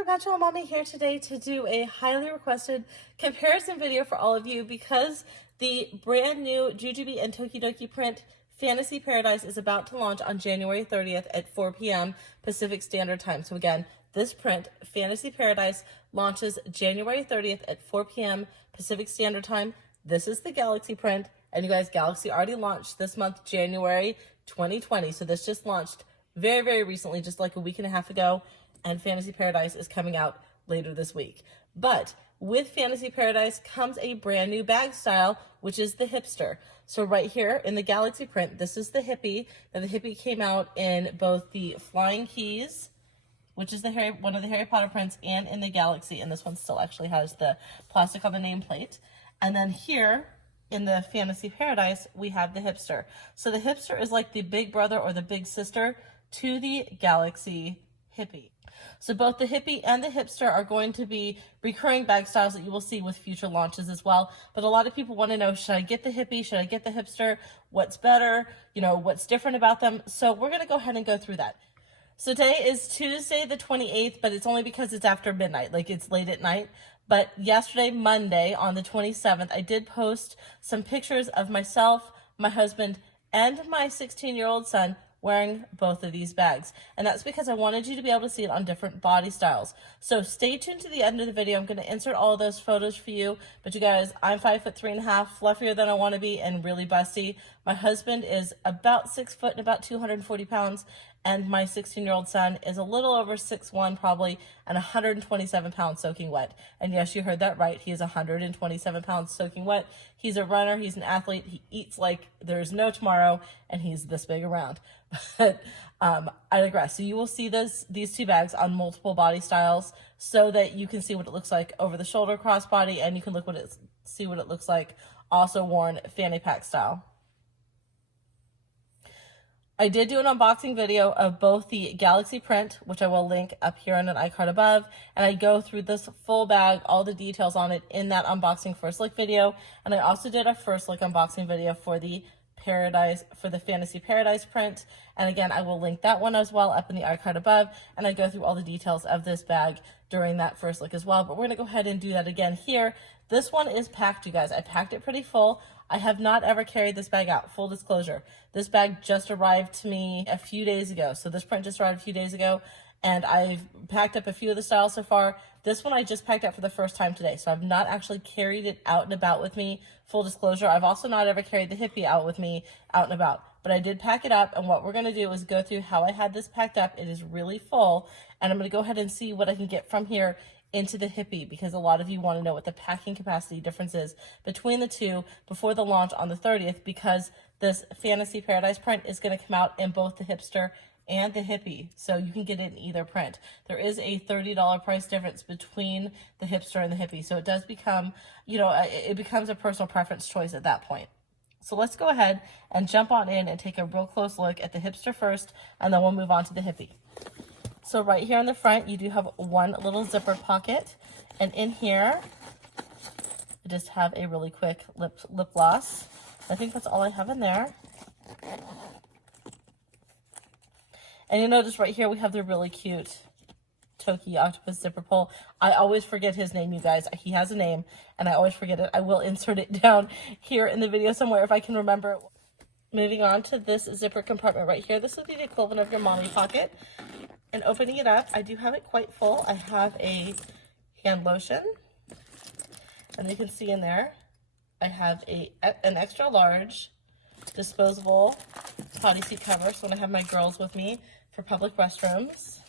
Perpetual Mommy here today to do a highly requested comparison video for all of you because the brand new JuJuBe and Tokidoki print Fantasy Paradise is about to launch on January 30th at 4 p.m. Pacific Standard Time. So again, this print, Fantasy Paradise, launches January 30th at 4 p.m. Pacific Standard Time. This is the Galaxy print, and you guys, Galaxy already launched this month, January 2020. So this just launched very, very recently, just like a week and a half ago. And Fantasy Paradise is coming out later this week. But with Fantasy Paradise comes a brand new bag style, which is the Hipster. So right here in the Galaxy print, this is the Hippie. Now the Hippie came out in both the Flying Keys, which is one of the Harry Potter prints, and in the Galaxy. And this one still actually has the plastic on the nameplate. And then here in the Fantasy Paradise, we have the Hipster. So the Hipster is like the big brother or the big sister to the Galaxy Hippie. So both the Hippie and the Hipster are going to be recurring bag styles that you will see with future launches as well. But a lot of people want to know, should I get the Hippie? Should I get the Hipster? What's better? You know, what's different about them? So we're going to go ahead and go through that. So today is Tuesday the 28th, but it's only because it's after midnight, like it's late at night. But yesterday, Monday, on the 27th, I did post some pictures of myself, my husband, and my 16-year-old son wearing both of these bags. And that's because I wanted you to be able to see it on different body styles. So stay tuned to the end of the video. I'm going to insert all of those photos for you. But you guys, I'm 5'3.5", fluffier than I want to be, and really busty. My husband is about 6 foot and about 240 pounds. And my 16-year-old son is a little over 6'1", probably, and 127 pounds soaking wet. And yes, you heard that right. He is 127 pounds soaking wet. He's a runner. He's an athlete. He eats like there's no tomorrow, and he's this big around. But I digress. So you will see these two bags on multiple body styles so that you can see what it looks like over the shoulder crossbody, and you can see what it looks like also worn fanny pack style. I did do an unboxing video of both the Galaxy print, which I will link up here on an iCard above, and I go through this full bag, all the details on it in that unboxing first look video. And I also did a first look unboxing video for the Fantasy Paradise print. And again, I will link that one as well up in the iCard above, and I go through all the details of this bag during that first look as well. But we're going to go ahead and do that again here. This one is packed, you guys. I packed it pretty full. I have not ever carried this bag out, full disclosure. This bag just arrived to me a few days ago. So this print just arrived a few days ago, and I've packed up a few of the styles so far. This one I just packed up for the first time today, so I've not actually carried it out and about with me, full disclosure. I've also not ever carried the Hippie out with me out and about, but I did pack it up, and what we're gonna do is go through how I had this packed up. It is really full, and I'm gonna go ahead and see what I can get from here into the Hippie, because a lot of you want to know what the packing capacity difference is between the two before the launch on the 30th, because this Fantasy Paradise print is going to come out in both the Hipster and the Hippie, so you can get it in either print. There is a $30 price difference between the Hipster and the Hippie, so it does become, you know, it becomes a personal preference choice at that point. So let's go ahead and jump on in and take a real close look at the Hipster first, and then we'll move on to the Hippie. So right here on the front, you do have one little zipper pocket, and in here, I just have a really quick lip gloss. I think that's all I have in there. And you notice right here, we have the really cute Toki octopus zipper pull. I always forget his name, you guys. He has a name, and I always forget it. I will insert it down here in the video somewhere if I can remember it. Moving on to this zipper compartment right here. This would be the equivalent of your mommy pocket. And opening it up, I do have it quite full. I have a hand lotion, and you can see in there, I have an extra large disposable potty seat cover, so when I have my girls with me for public restrooms.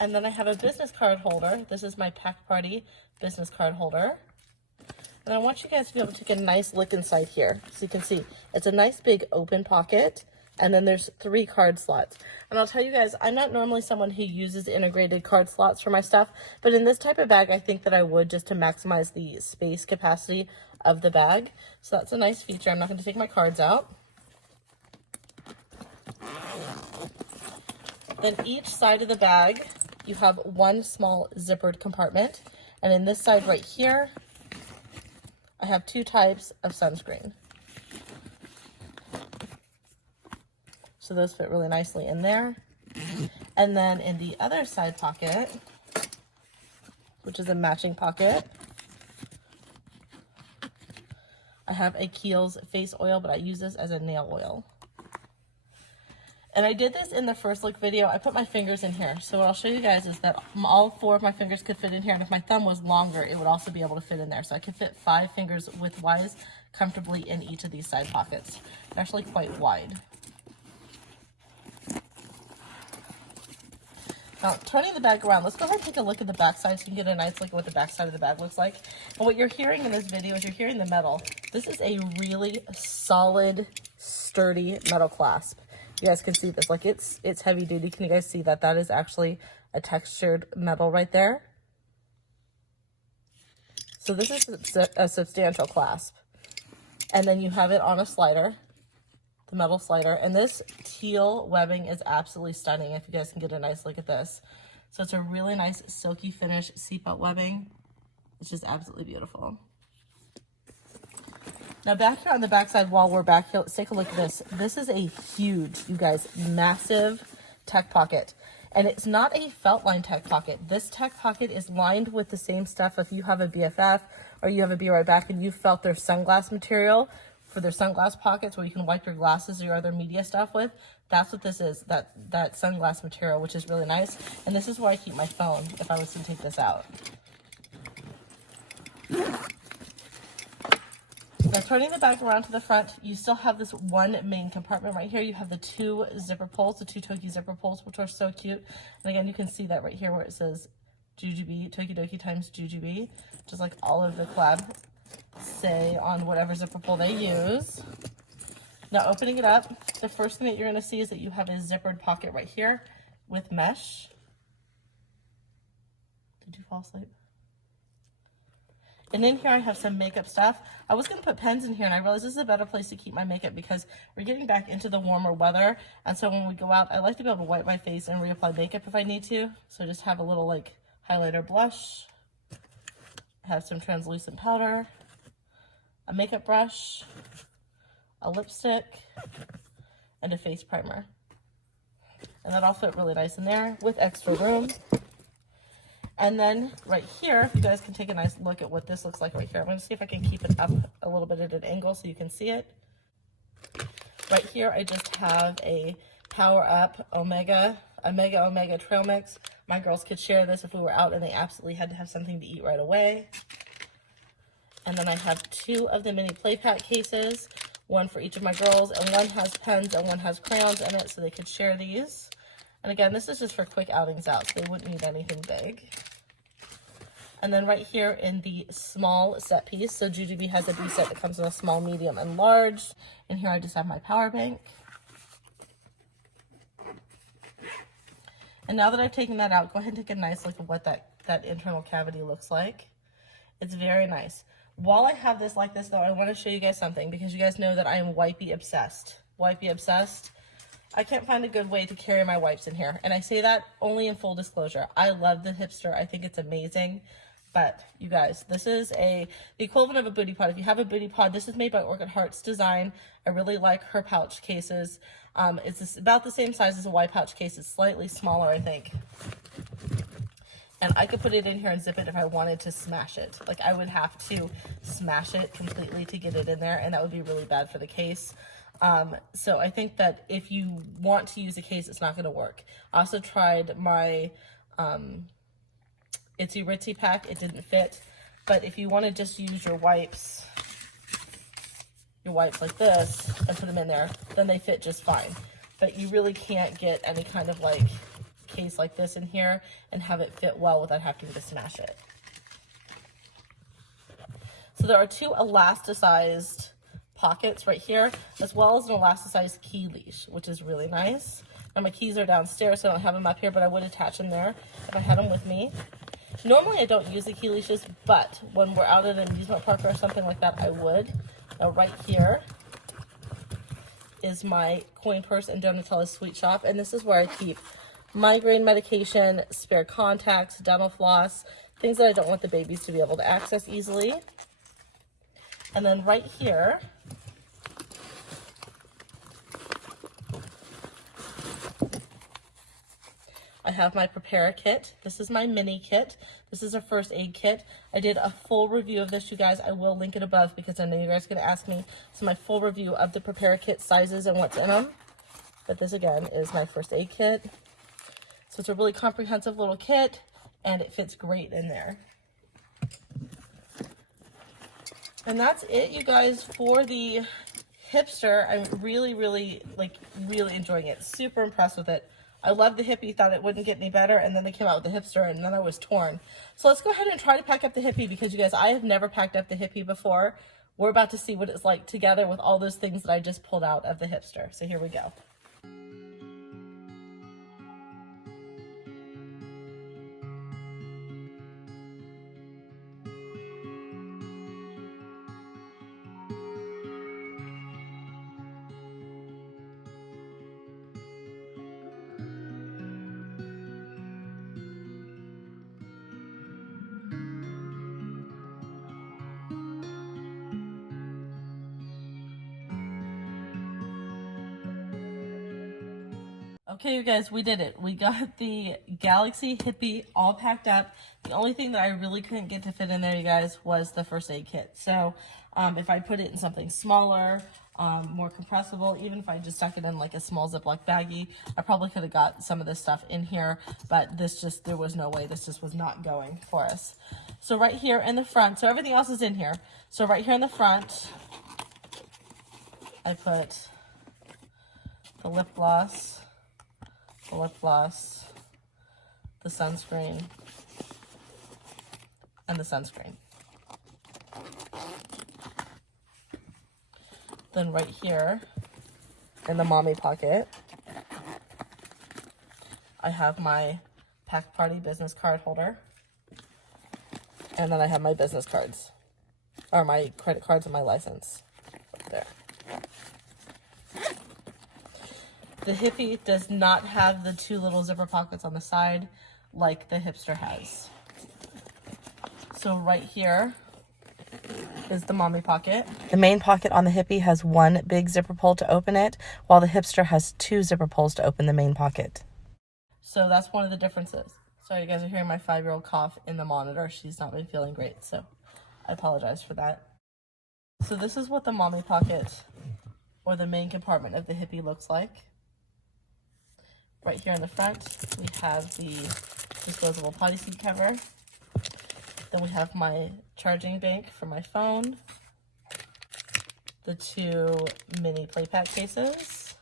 And then I have a business card holder. This is my Pack Party business card holder. And I want you guys to be able to get a nice look inside here. So you can see, it's a nice big open pocket. And then there's 3 card slots. And I'll tell you guys, I'm not normally someone who uses integrated card slots for my stuff, but in this type of bag, I think that I would, just to maximize the space capacity of the bag. So that's a nice feature. I'm not going to take my cards out. Then each side of the bag, you have one small zippered compartment. And in this side right here, I have 2 types of sunscreen. So those fit really nicely in there. And then in the other side pocket, which is a matching pocket. I have a Kiehl's face oil, but I use this as a nail oil. And I did this in the first look video. I put my fingers in here. So what I'll show you guys is that all 4 of my fingers could fit in here. And if my thumb was longer, it would also be able to fit in there. So I could fit 5 fingers widthwise comfortably in each of these side pockets. They're actually quite wide. Now, turning the bag around, let's go ahead and take a look at the back side so you can get a nice look at what the back side of the bag looks like. And what you're hearing in this video is you're hearing the metal. This is a really solid, sturdy metal clasp. You guys can see this, like it's heavy duty. Can you guys see that? That is actually a textured metal right there. So this is a substantial clasp. And then you have it on a slider, the metal slider. And this teal webbing is absolutely stunning if you guys can get a nice look at this. So it's a really nice silky finish seatbelt webbing. It's just absolutely beautiful. Now back here on the back side, while we're back here, let's take a look at this. This is a huge, you guys, massive tech pocket. And it's not a felt line tech pocket. This tech pocket is lined with the same stuff. If you have a BFF or you have a Be Right Back and you felt their sunglass material for their sunglass pockets where you can wipe your glasses or your other media stuff with, that's what this is, that sunglass material, which is really nice. And this is where I keep my phone if I was to take this out. Now turning the bag around to the front, you still have this one main compartment right here. You have the 2 zipper pulls, the 2 Toki zipper pulls, which are so cute. And again, you can see that right here where it says JuJuBe, Tokidoki times JuJuBe, just like all of the collab say on whatever zipper pull they use. Now opening it up, the first thing that you're going to see is that you have a zippered pocket right here with mesh. Did you fall asleep? And in here I have some makeup stuff. I was going to put pens in here and I realized this is a better place to keep my makeup because we're getting back into the warmer weather. And so when we go out, I like to be able to wipe my face and reapply makeup if I need to. So just have a little like highlighter blush, have some translucent powder, a makeup brush, a lipstick, and a face primer. And that all fit really nice in there with extra room. And then right here, if you guys can take a nice look at what this looks like right here. I'm going to see if I can keep it up a little bit at an angle so you can see it. Right here, I just have a Power Up Omega trail mix. My girls could share this if we were out and they absolutely had to have something to eat right away. And then I have 2 of the mini play pack cases, one for each of my girls, and one has pens and one has crayons in it so they could share these. And again, this is just for quick outings out, so they wouldn't need anything big. And then right here in the small set piece, so JuJuBe has a B set that comes in a small, medium, and large. And here I just have my power bank. And now that I've taken that out, go ahead and take a nice look at what that internal cavity looks like. It's very nice. While I have this like this, though, I want to show you guys something because you guys know that I am wipey obsessed. Wipey obsessed. I can't find a good way to carry my wipes in here. And I say that only in full disclosure. I love the Hipster. I think it's amazing. But you guys, this is the equivalent of a booty pod. If you have a booty pod, this is made by Orchid Hearts Design. I really like her pouch cases. It's about the same size as a Y pouch case. It's slightly smaller, I think. And I could put it in here and zip it if I wanted to smash it. Like I would have to smash it completely to get it in there, and that would be really bad for the case. So I think that if you want to use a case, it's not going to work. I also tried my Itsy Ritzy pack. It didn't fit. But if you want to just use your wipes like this and put them in there, then they fit just fine. But you really can't get any kind of like case like this in here and have it fit well without having to smash it. So there are 2 elasticized pockets right here, as well as an elasticized key leash, which is really nice. Now my keys are downstairs, so I don't have them up here, but I would attach them there if I had them with me. Normally I don't use the key leashes, but when we're out at an amusement park or something like that, I would. Now right here is my coin purse in Donatella's Sweet Shop, and this is where I keep migraine medication, spare contacts, dental floss, things that I don't want the babies to be able to access easily. And then right here, I have my Prepare kit. This is my mini kit. This is a first aid kit. I did a full review of this, you guys. I will link it above because I know you guys are going to ask me. So my full review of the Prepare kit sizes and what's in them. But this, again, is my first aid kit. So it's a really comprehensive little kit, and it fits great in there. And that's it, you guys, for the Hipster. I'm really enjoying it. Super impressed with it. I love the Hippie, thought it wouldn't get any better, and then they came out with the Hipster, and then I was torn. So let's go ahead and try to pack up the Hippie, because you guys, I have never packed up the Hippie before. We're about to see what it's like together with all those things that I just pulled out of the Hipster. So here we go. Okay, you guys, we did it. We got the Galaxy Hippie all packed up. The only thing that I really couldn't get to fit in there, you guys, was the first aid kit. So if I put it in something smaller, more compressible, even if I just stuck it in like a small Ziploc baggie, I probably could have got some of this stuff in here, but this just, there was no way. This just was not going for us. So right here in the front, so everything else is in here. So right here in the front, I put the lip gloss, the sunscreen, and the sunscreen. Then right here in the mommy pocket, I have my Pack Party business card holder. And then I have my business cards, or my credit cards and my license up there. The Hippie does not have the two little zipper pockets on the side like the Hipster has. So right here is the mommy pocket. The main pocket on the Hippie has one big zipper pull to open it, while the Hipster has two zipper pulls to open the main pocket. So that's one of the differences. Sorry, you guys are hearing my 5-year-old cough in the monitor. She's not been feeling great, so I apologize for that. So this is what the mommy pocket, or the main compartment of the Hippie, looks like. Right here in the front, we have the disposable potty seat cover. Then we have my charging bank for my phone, the two mini play pack cases,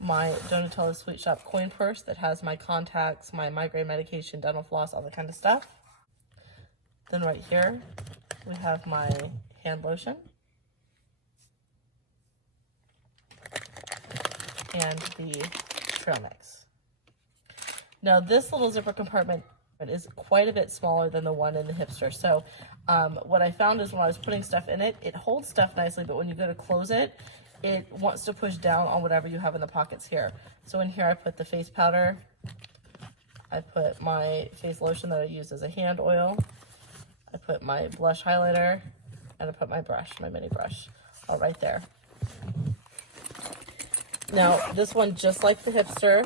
my Donatella Sweet Shop coin purse that has my contacts, my migraine medication, dental floss, all that kind of stuff. Then right here, we have my hand lotion and the trail mix. Now this little zipper compartment is quite a bit smaller than the one in the Hipster. So what I found is when I was putting stuff in it, it holds stuff nicely, but when you go to close it, it wants to push down on whatever you have in the pockets here. So in here I put the face powder, I put my face lotion that I use as a hand oil, I put my blush highlighter, and I put my brush, my mini brush, all right there. Now, this one, just like the Hipster,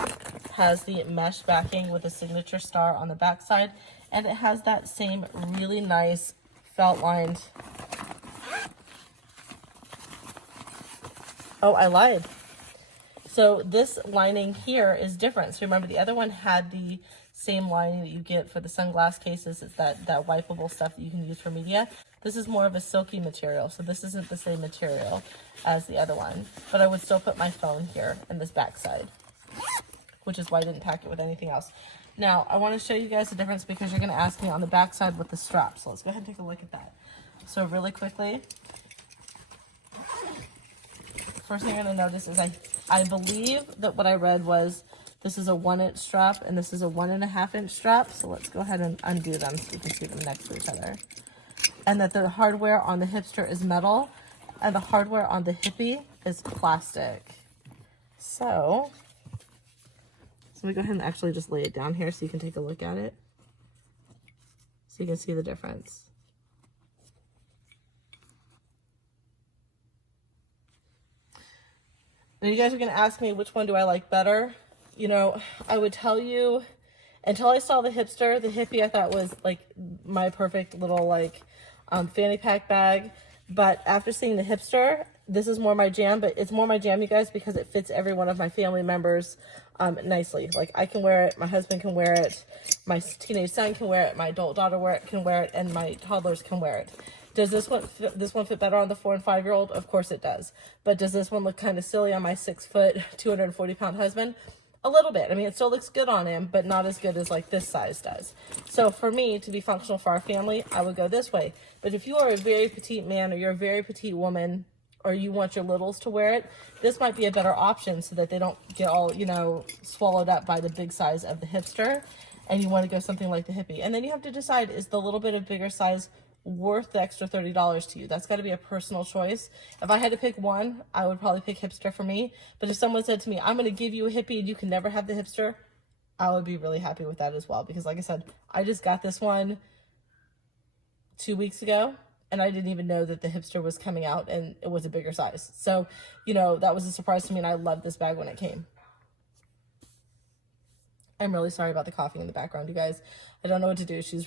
has the mesh backing with a signature star on the back side, and it has that same really nice felt-lined... Oh, I lied. So this lining here is different. So remember, the other one had the same lining that you get for the sunglass cases. It's that wipeable stuff that you can use for media. This is more of a silky material, so this isn't the same material as the other one. But I would still put my phone here in this back side, which is why I didn't pack it with anything else. Now, I want to show you guys the difference because you're going to ask me on the back side with the strap. So let's go ahead and take a look at that. So really quickly, first thing you're going to notice is I believe that what I read was this is a 1-inch strap and this is a 1.5-inch strap. So let's go ahead and undo them so you can see them next to each other. And that the hardware on the Hipster is metal and the hardware on the Hippie is plastic. So let me go ahead and actually just lay it down here so you can take a look at it. So you can see the difference. Now you guys are going to ask me which one do I like better. you know, I would tell you, until I saw the Hipster, the Hippie I thought was like my perfect little like fanny pack bag. But after seeing the Hipster, this is more my jam. But it's more my jam, you guys, because it fits every one of my family members nicely. Like, I can wear it, my husband can wear it, my teenage son can wear it, my adult daughter can wear it, and my toddlers can wear it. Does this one fit better on the 4 and 5 year old? Of course it does. But does this one look kind of silly on my 6 foot, 240 pound husband? A little bit. I mean, it still looks good on him, but not as good as like this size does. So for me, to be functional for our family, I would go this way. But if you are a very petite man, or you're a very petite woman, or you want your littles to wear it, this might be a better option so that they don't get all, you know, swallowed up by the big size of the Hipster, and you want to go something like the Hippie. And then you have to decide, is the little bit of bigger size worth the extra $30 to you? That's got to be a personal choice. If I had to pick one, I would probably pick Hipster for me. But if someone said to me, I'm going to give you a Hippie and you can never have the Hipster, I would be really happy with that as well. Because like I said, I just got this one 2 weeks ago, and I didn't even know that the Hipster was coming out and it was a bigger size. So, you know, that was a surprise to me, and I loved this bag when it came. I'm really sorry about the coughing in the background, you guys. I don't know what to do. She's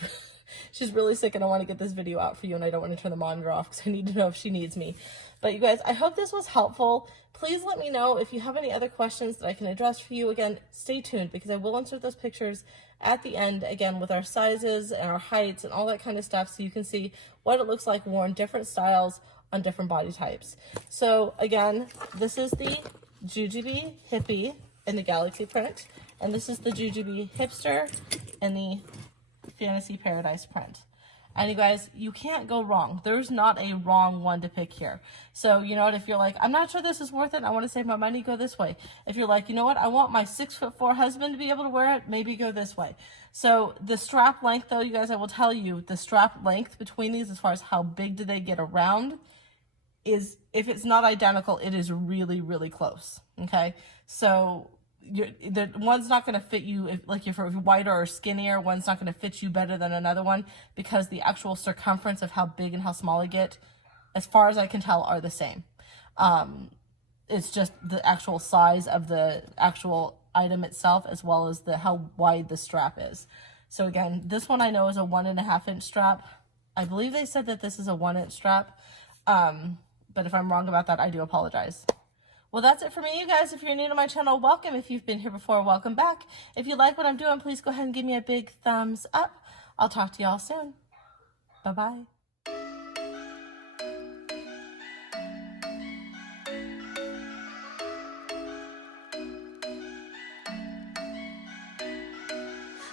really sick, and I want to get this video out for you, and I don't want to turn the monitor off because I need to know if she needs me. But you guys, I hope this was helpful. Please let me know if you have any other questions that I can address for you. Again, stay tuned because I will insert those pictures at the end, again, with our sizes and our heights and all that kind of stuff, so you can see what it looks like worn different styles on different body types. So again, this is the JuJuBe Hippie in the Galaxy print, and this is the JuJuBe Hipster in the Fantasy Paradise print. And you guys, you can't go wrong. There's not a wrong one to pick here. So, you know what, if you're like, I'm not sure this is worth it, I want to save my money, go this way. If you're like, you know what, I want my 6'4" husband to be able to wear it, maybe go this way. So the strap length, though, you guys, I will tell you, the strap length between these, as far as how big do they get around, is, if it's not identical, it is really, really close. Okay? So the one's not going to fit you, if you're wider or skinnier, one's not going to fit you better than another one, because the actual circumference of how big and how small you get, as far as I can tell, are the same. It's just the actual size of the actual item itself, as well as how wide the strap is. So again, this one I know is a 1.5 inch strap. I believe they said that this is a 1 inch strap. But if I'm wrong about that, I do apologize. Well, that's it for me, you guys. If you're new to my channel, welcome. If you've been here before, welcome back. If you like what I'm doing, please go ahead and give me a big thumbs up. I'll talk to y'all soon. Bye-bye.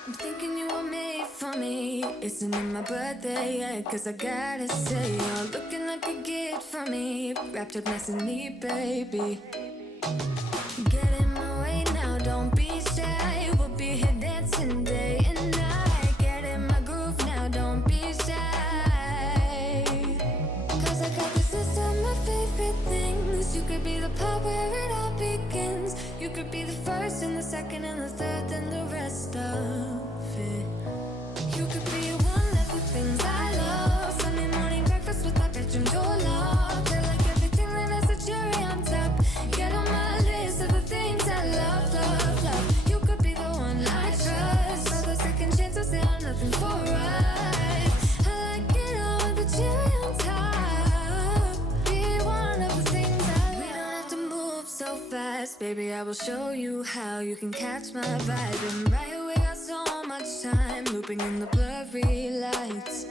I'm thinking you were made for me. Isn't it my birthday yet? Cause I gotta say, you're looking like a gift for me. Wrapped up nice and neat, baby. Get in my way now, don't be shy. We'll be here dancing day and night. Get in my groove now, don't be shy. Cause I got this list of my favorite things. You could be the part where it all begins. You could be the first and the second and the third and the rest of it. You could be one of the things I love. Sunday morning breakfast with our bedroom door locked. I like everything that has a cherry on top. Get on my list of the things I love, love, love. You could be the one I trust. For the second chance, I say I'm nothing for right. I like it all with the cherry on top. Be one of the things I love. We don't have to move so fast, baby. I will show you how you can catch my vibe. And right away, got so much time looping in the blurry lights.